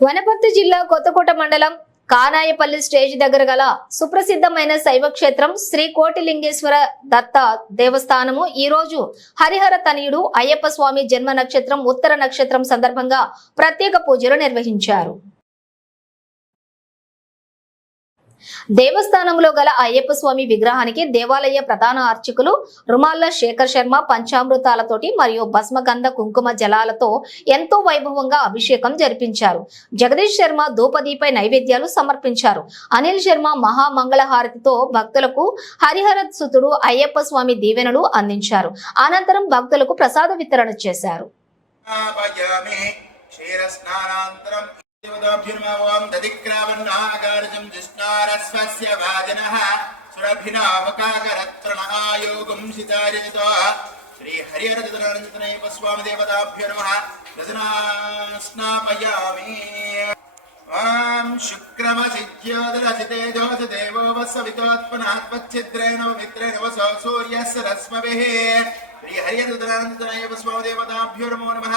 వనపర్తి జిల్లా కొత్తకోట మండలం కానాయపల్లి స్టేజ్ దగ్గర గల సుప్రసిద్ధమైన శైవ క్షేత్రం శ్రీ కోటిలింగేశ్వర దత్త దేవస్థానము. ఈ రోజు హరిహర తనయుడు అయ్యప్ప స్వామి జన్మ నక్షత్రం ఉత్తర నక్షత్రం సందర్భంగా ప్రత్యేక పూజలు నిర్వహించారు. దేవస్థానంలో గల అయ్యప్ప స్వామి విగ్రహానికి దేవాలయ ప్రధాన అర్చకులు రుమాల్ల శేఖర్ శర్మ పంచామృతాలతోటి మరియు భస్మగంధ కుంకుమ జలాలతో ఎంతో వైభవంగా అభిషేకం జరిపించారు. జగదీష్ శర్మ ధూపదీపై నైవేద్యాలు సమర్పించారు. అనిల్ శర్మ మహామంగళహారతితో భక్తులకు హరిహరత్ సుతుడు అయ్యప్ప స్వామి దీవెనలు అందించారు. అనంతరం భక్తులకు ప్రసాద వితరణ చేశారు. క్షీరస్నానాంతరం देवताभ्युर्मवं दधिक्रावन्नागार्जं जिष्णारस्वस्य भाजनः सुरभिनावकाकरत्रणहायोगुंसितारिजितो श्रीहरिहरचतुरञ्जनैव स्वामिदेवताभ्यो रचनास्नापयामि ॐ शुक्रमसिज्योतिरसितेजोति देवो वसवितोत्पनात्मच्छिद्रेण पवित्रेण वसो सूर्यस्य रश्मभिः। श्रीहरिहरचतुरञ्जनैव स्वामिदेवताभ्यो नमो नमः।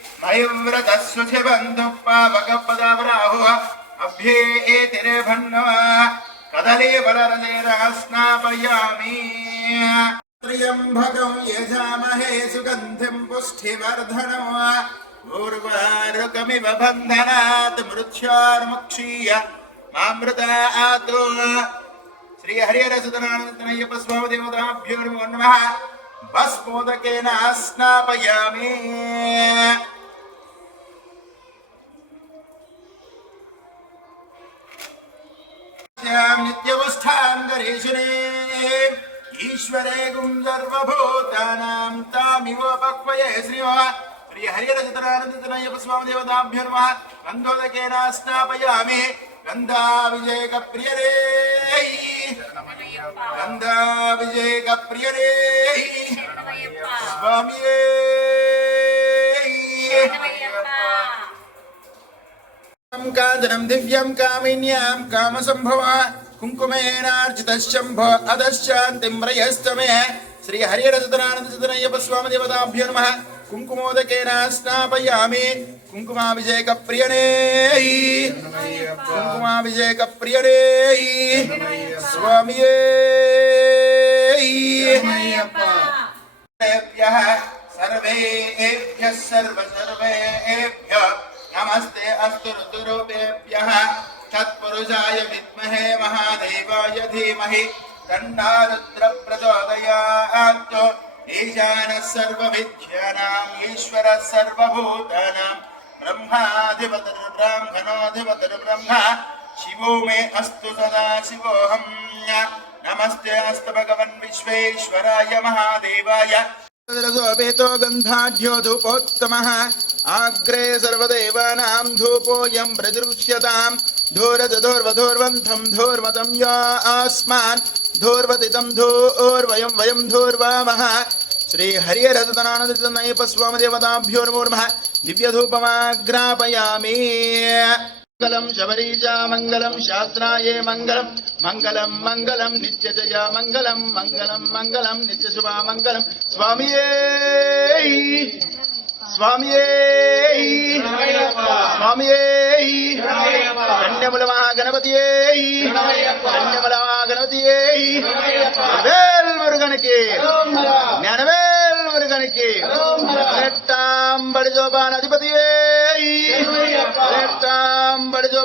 मयव्रतः सुधिबन्धुः पावकपदावराहो अभ्येतिर्भन्नव कदली बलरलेन स्नापयामि त्र्यम्बकं यजामहे सुगन्धिं पुष्टिवर्धनम् ऊर्वारुकमिव बन्धनात् मृत्योर्मुक्षीय मामृतात् श्रीहरिहरसुतनानन्दनय्यप्प स्वामदेवताभ्यो नमो नमः भस्मोदकेन स्नापयामि नित्यवस्थां गरीशिने ईश्वरे गुं सर्वभूतानां तामिव पक्वये श्रियो श्रीहरिहरचितनानन्दतनय्यप्प स्वामदेवताभ्यो नमः गन्धोदकेन स्नापयामि गन्धाभिषेकप्रियरे गन्धाभिषेकप्रियरे स्वामिये कामं काञ्चनं दिव्यं कामिन्यां कामसम्भवा। कुङ्कुमेनार्चितशम्भ अधश्चान्तिं रयस्तमे। श्रीहरिरतनानन्दचतनयपस्वामदेवताभ्यो नमः। कुङ्कुमोदकेन स्नापयामि कुङ्कुमाभिषेकप्रियणे। कुङ्कुमाभिषेकप्रियणे। स्वामिये। सर्वेभ्यः सर्वेभ्यः सर्व सर्वेभ्यः नमस्ते, अस्तु ऋतुरूपेभ्यः। तत्पुरुषाय विद्महे महादेवाय धीमहि। तन्नारुद्र प्रचोदयात् ईशानः सर्वविद्यानाम् ईश्वरः सर्वभूतानां ब्रह्माधिपतिर्ब्राह्मणोऽधिपतिर्ब्रह्म शिवो मे अस्तु सदा शिवोऽहम् नमस्ते, अस्तु भगवन् विश्वेश्वराय महादेवाय। गन्धाढ्यो धूपोत्तमः आग्रे सर्वदेवानां धूपोऽयं प्रदृश्यताम् धूरदधोर्वधोर्वन्थं धूर्वतं या आस्मान्। धूर्वतितं धूर्वयं वयं धूर्वामः। श्रीहरिहरतनानन्दनयप स्वामदेवताभ्यो नमो नमः दिव्यधूपमाग्रापयामि। मङ्गलं शबरीजा, मङ्गलं शास्त्राये मङ्गलं। मङ्गलं मङ्गलं नित्यजया मङ्गलं। मङ्गलं मङ्गलं नित्यशुभा मङ्गलं। स्वामिये! స్వామియే స్వామియే కన్యముల మహాగణపతియే కన్యముల మహాగణపతియే వేల్ మురుగనికి. జ్ఞానవేల్ మురుగనికి. నెట్టాంబడి జోబానధిపతియే నెట్టాంబడి జో